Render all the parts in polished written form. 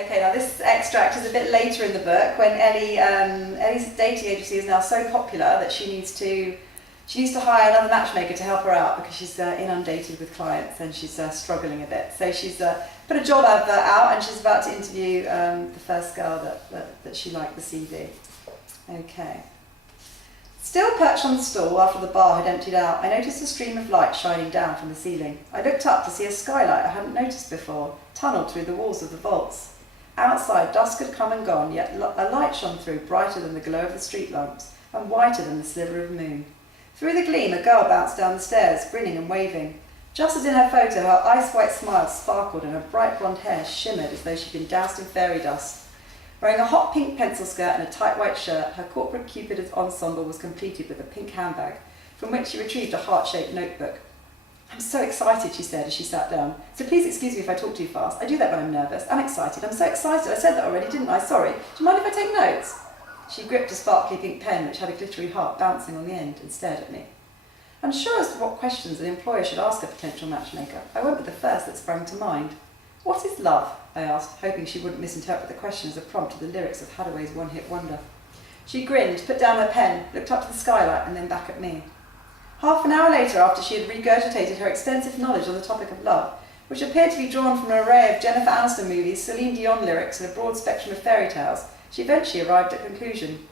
Okay, now this extract is a bit later in the book when Ellie's dating agency is now so popular that she needs to hire another matchmaker to help her out because she's inundated with clients and she's struggling a bit. So she's put a job advert out and she's about to interview the first girl that she liked the CV. Okay. Still perched on the stool after the bar had emptied out, I noticed a stream of light shining down from the ceiling. I looked up to see a skylight I hadn't noticed before, tunnelled through the walls of the vaults. Outside, dusk had come and gone, yet a light shone through, brighter than the glow of the street lamps, and whiter than the sliver of moon. Through the gleam, a girl bounced down the stairs, grinning and waving. Just as in her photo, her ice-white smile sparkled and her bright blonde hair shimmered as though she'd been doused in fairy dust. Wearing a hot pink pencil skirt and a tight white shirt, her corporate Cupid ensemble was completed with a pink handbag, from which she retrieved a heart-shaped notebook. "I'm so excited," she said as she sat down. "So please excuse me if I talk too fast. I do that when I'm nervous. I'm excited. I'm so excited. I said that already, didn't I? Sorry. Do you mind if I take notes?" She gripped a sparkly pink pen which had a glittery heart bouncing on the end and stared at me. Unsure as to what questions an employer should ask a potential matchmaker, I went with the first that sprang to mind. "What is love?" I asked, hoping she wouldn't misinterpret the question as a prompt to the lyrics of Hathaway's one-hit wonder. She grinned, put down her pen, looked up to the skylight and then back at me. Half an hour later, after she had regurgitated her extensive knowledge on the topic of love, which appeared to be drawn from an array of Jennifer Aniston movies, Celine Dion lyrics and a broad spectrum of fairy tales, she eventually arrived at conclusion.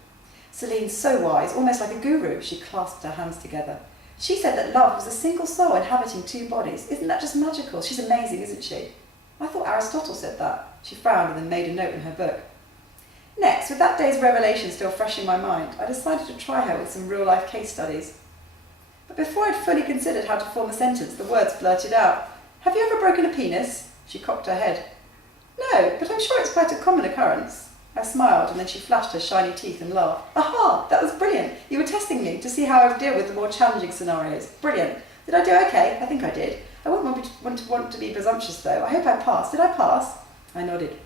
"Celine's so wise, almost like a guru," she clasped her hands together. "She said that love was a single soul inhabiting two bodies. Isn't that just magical? She's amazing, isn't she?" "I thought Aristotle said that." She frowned and then made a note in her book. Next, with that day's revelation still fresh in my mind, I decided to try her with some real-life case studies. But before I'd fully considered how to form a sentence, the words blurted out. "Have you ever broken a penis?" She cocked her head. "No, but I'm sure it's quite a common occurrence." I smiled, and then she flashed her shiny teeth and laughed. "Aha! That was brilliant! You were testing me to see how I would deal with the more challenging scenarios. Brilliant! Did I do okay? I think I did. I wouldn't want to be presumptuous, though. I hope I passed. Did I pass?" I nodded.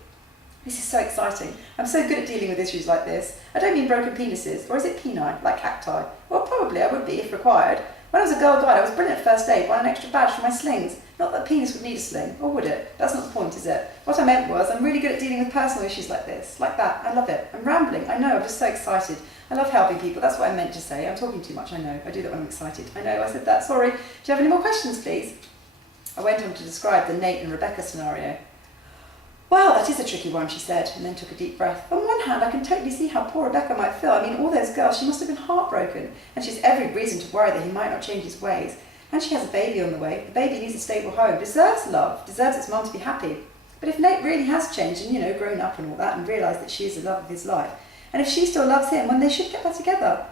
"This is so exciting. I'm so good at dealing with issues like this. I don't mean broken penises, or is it peni, like cacti? Well, probably I would be, if required. When I was a girl guide, I was brilliant at first aid, won an extra badge for my slings. Not that a penis would need a sling, or would it? That's not the point, is it? What I meant was, I'm really good at dealing with personal issues like this. Like that. I love it. I'm rambling. I know, I'm just so excited. I love helping people. That's what I meant to say. I'm talking too much, I know. I do that when I'm excited. I know, I said that. Sorry. Do you have any more questions, please?" I went on to describe the Nate and Rebecca scenario. "Well, that is a tricky one," she said, and then took a deep breath. "On one hand, I can totally see how poor Rebecca might feel. I mean, all those girls, she must have been heartbroken, and she has every reason to worry that he might not change his ways. And she has a baby on the way. The baby needs a stable home, deserves love, deserves its mum to be happy. But if Nate really has changed and, grown up and all that, and realised that she is the love of his life, and if she still loves him, well, they should get back together."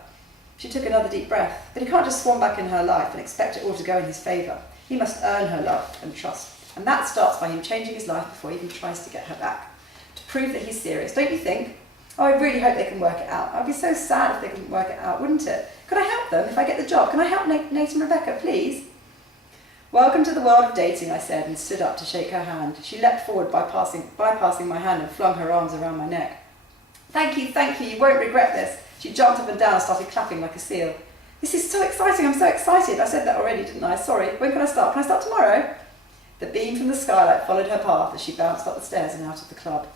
She took another deep breath. "But he can't just swan back in her life and expect it all to go in his favour. He must earn her love and trust. And that starts by him changing his life before he even tries to get her back. To prove that he's serious, don't you think? Oh, I really hope they can work it out. I'd be so sad if they couldn't work it out, wouldn't it? Could I help them if I get the job? Can I help Nate and Rebecca, please?" "Welcome to the world of dating," I said, and stood up to shake her hand. She leapt forward, bypassing my hand, and flung her arms around my neck. Thank you, you won't regret this." She jumped up and down and started clapping like a seal. "This is so exciting, I'm so excited. I said that already, didn't I? Sorry. When can I start? Can I start tomorrow?" The beam from the skylight followed her path as she bounced up the stairs and out of the club.